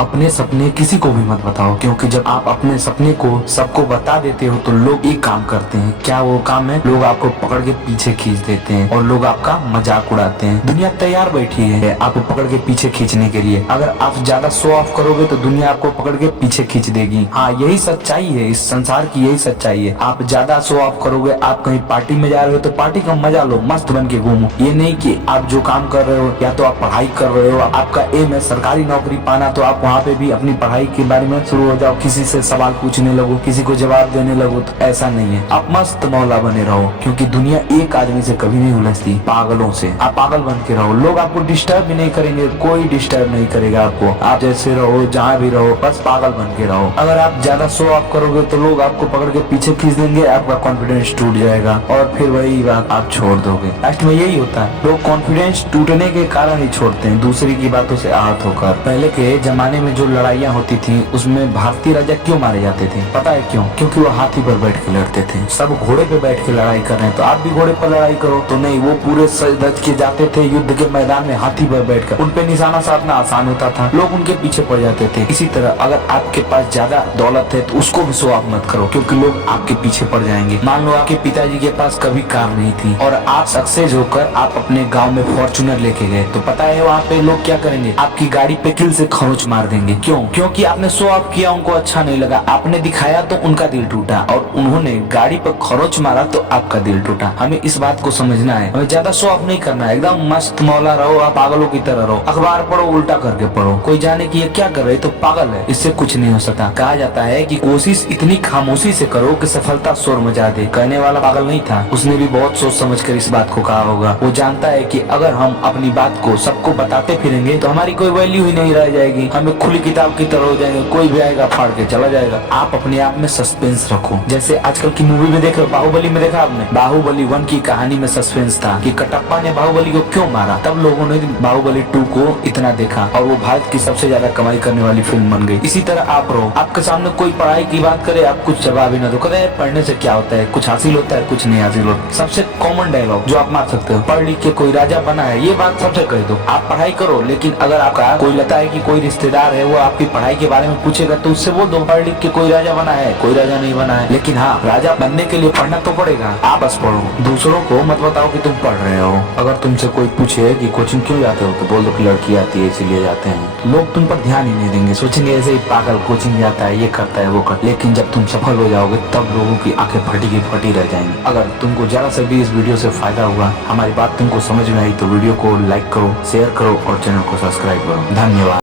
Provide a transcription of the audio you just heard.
अपने सपने किसी को भी मत बताओ, क्योंकि जब आप अपने सपने को सबको बता देते हो तो लोग एक काम करते हैं। क्या वो काम है? लोग आपको पकड़ के पीछे खींच देते हैं और लोग आपका मजाक उड़ाते हैं। दुनिया तैयार बैठी है आपको पकड़ के पीछे खींचने के लिए। अगर आप ज्यादा शो ऑफ करोगे तो दुनिया आपको पकड़ के पीछे खींच देगी। हाँ, यही सच्चाई है, इस संसार की यही सच्चाई है। आप ज्यादा शो ऑफ करोगे, आप कहीं पार्टी में जा रहे हो तो पार्टी का मजा लो, मस्त बन के घूमो। ये नहीं कि आप जो काम कर रहे हो या तो आप पढ़ाई कर रहे हो, आपका एम है सरकारी नौकरी पाना, तो आप वहाँ पे भी अपनी पढ़ाई के बारे में शुरू हो जाओ, किसी से सवाल पूछने लगो, किसी को जवाब देने लगो। तो ऐसा नहीं है, आप मस्त मौला बने रहो, क्योंकि दुनिया एक आदमी से कभी नहीं उलझती, पागलों से। आप पागल बन के रहो, लोग आपको डिस्टर्ब भी नहीं करेंगे, कोई डिस्टर्ब नहीं करेगा आपको। आप जैसे रहो, जहाँ भी रहो, बस पागल बन के रहो। अगर आप ज्यादा शो ऑफ करोगे तो लोग आपको पकड़ के पीछे खींच देंगे, आपका कॉन्फिडेंस टूट जाएगा और फिर वही बात आप छोड़ दोगे। लास्ट में यही होता है, लोग कॉन्फिडेंस टूटने के कारण ही छोड़ते हैं, दूसरे की बातों से आहत होकर। पहले के जमाने में जो लड़ाइयाँ होती थी उसमें भारतीय राजा क्यों मारे जाते थे? पता है क्यों? क्योंकि वो हाथी पर बैठ के लड़ते थे। सब घोड़े पे बैठ के लड़ाई कर रहे हैं तो आप भी घोड़े पर लड़ाई करो। तो नहीं, वो पूरे सज के जाते थे युद्ध के मैदान में हाथी पर बैठकर। उन पे निशाना साधना आसान होता था, लोग उनके पीछे पड़ जाते थे। इसी तरह अगर आपके पास ज्यादा दौलत है तो उसको भी शो ऑफ मत करो, क्योंकि लोग आपके पीछे पड़ जाएंगे। मान लो आपके पिताजी के पास कभी कार नहीं थी और आप सक्सेस होकर आप अपने गांव में फॉर्च्यूनर लेके गए, तो पता है वहाँ पे लोग क्या करेंगे? आपकी गाड़ी पे किल से खरोच मार देंगे। क्यों? क्योंकि आपने शो ऑफ किया, उनको अच्छा नहीं लगा। आपने दिखाया तो उनका दिल टूटा, और उन्होंने गाड़ी पर खरोच मारा तो आपका दिल टूटा। हमें इस बात को समझना है, हमें ज्यादा शो ऑफ नहीं करना है, एकदम मस्त मौला रहो, आप पागलों की तरह रहो। अखबार पढ़ो, उल्टा करके पढ़ो, कोई जाने की ये क्या कर रहे, तो पागल है, इससे कुछ नहीं हो सकता। कहा जाता है कि कोशिश इतनी खामोशी से करो कि सफलता शोर मचा दे। कहने वाला पागल नहीं था, उसने भी बहुत सोच समझ कर इस बात को कहा होगा। वो जानता है कि अगर हम अपनी बात को सबको बताते फिरेंगे तो हमारी कोई वैल्यू ही नहीं रह जाएगी, हमें खुली किताब की तरह हो जाएंगे, कोई भी आएगा फाड़ के चला जाएगा। आप अपने आप में सस्पेंस रखो, जैसे आजकल की मूवी में देख रहे हो, बाहुबली में देखा आपने? बाहुबली 1 की कहानी में सस्पेंस था कि कटप्पा ने बाहुबली को क्यों मारा, तब लोगों ने बाहुबली 2 को इतना देखा और वो भारत की सबसे ज्यादा कमाई करने वाली फिल्म बन गई। इसी तरह आप रहो, आपके सामने कोई पढ़ाई की बात करे, आप कुछ जवाब ही ना दो। कहते पढ़ने से क्या होता है? कुछ हासिल होता है? कुछ नहीं हासिल होता। सबसे कॉमन डायलॉग जो आप मार सकते हो, पढ़ लिख के कोई राजा बना है, ये बात सबसे कह दो। आप पढ़ाई करो, लेकिन अगर आपका कोई लगता है कि कोई रिश्तेदार है वो आपकी पढ़ाई के बारे में पूछेगा तो उससे बोल दो पढ़ लिख के कोई राजा बना है, कोई राजा नहीं बना है। लेकिन हाँ, राजा बनने के लिए पढ़ना तो पड़ेगा। आप बस पढ़ो, दूसरों को मत बताओ कि तुम पढ़ रहे हो। अगर तुमसे कोई पूछे कि कोचिंग क्यों जाते हो तो बोल दो कि लड़की आती है इसीलिए जाते हैं। लोग तुम पर ध्यान ही नहीं देंगे, सोचेंगे ऐसे ही पागल कोचिंग जाता है, ये करता है, वो करता है। लेकिन जब तुम सफल हो जाओगे तब लोगों की आंखें फटी की फटी रह जाएंगी। अगर तुमको जरा सा भी इस वीडियो से फायदा हुआ, हमारी बात तुमको समझ में आई, तो वीडियो को लाइक करो, शेयर करो और चैनल को सब्सक्राइब करो। धन्यवाद।